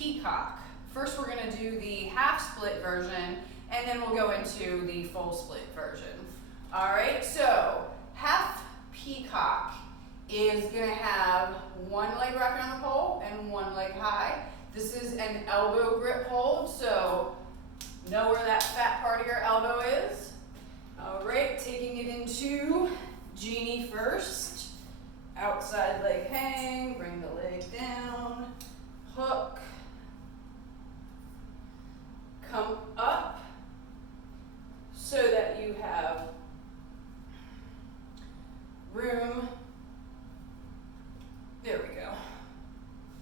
peacock. First we're going to do the half split version, and then we'll go into the full split version. All right, so half peacock is going to have one leg wrapped around the pole and one leg high. This is an elbow grip hold, so know where that fat part of your elbow is. All right, taking it into genie first. Outside leg hang, bring the leg down, hook, come up so that you have room, there we go,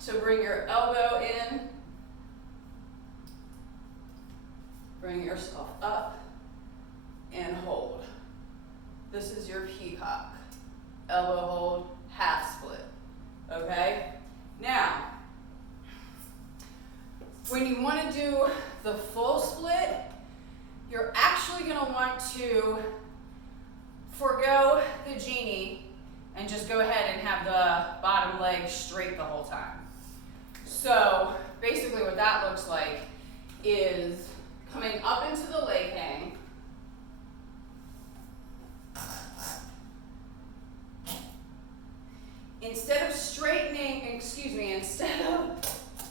to bring your elbow in, bring yourself up, and hold. This is your peacock. Elbow hold, half split, okay? Now, when you want to do the full split, you're actually going to want to forego the genie and just go ahead and have the bottom leg straight the whole time. So basically what that looks like is coming up into the leg hang, instead of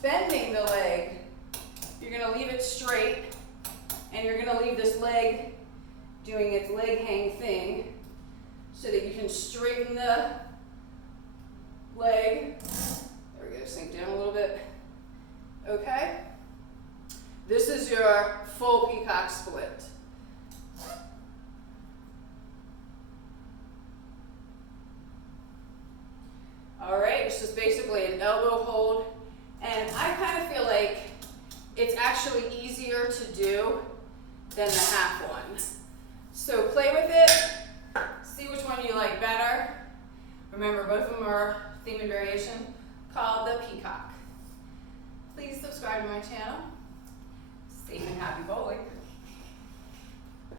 bending the leg, you're going to leave it straight, and you're going to leave this leg doing its leg hang thing so that you can straighten the leg. There we go, sink down a little bit. Okay? This is your full peacock split. All right, it's just basically an elbow hold, and I kind of feel like it's actually easier to do than the half one. So play with it, see which one you like better. Remember, both of them are theme and variation called the peacock. Please subscribe to my channel. Safe and happy bowling.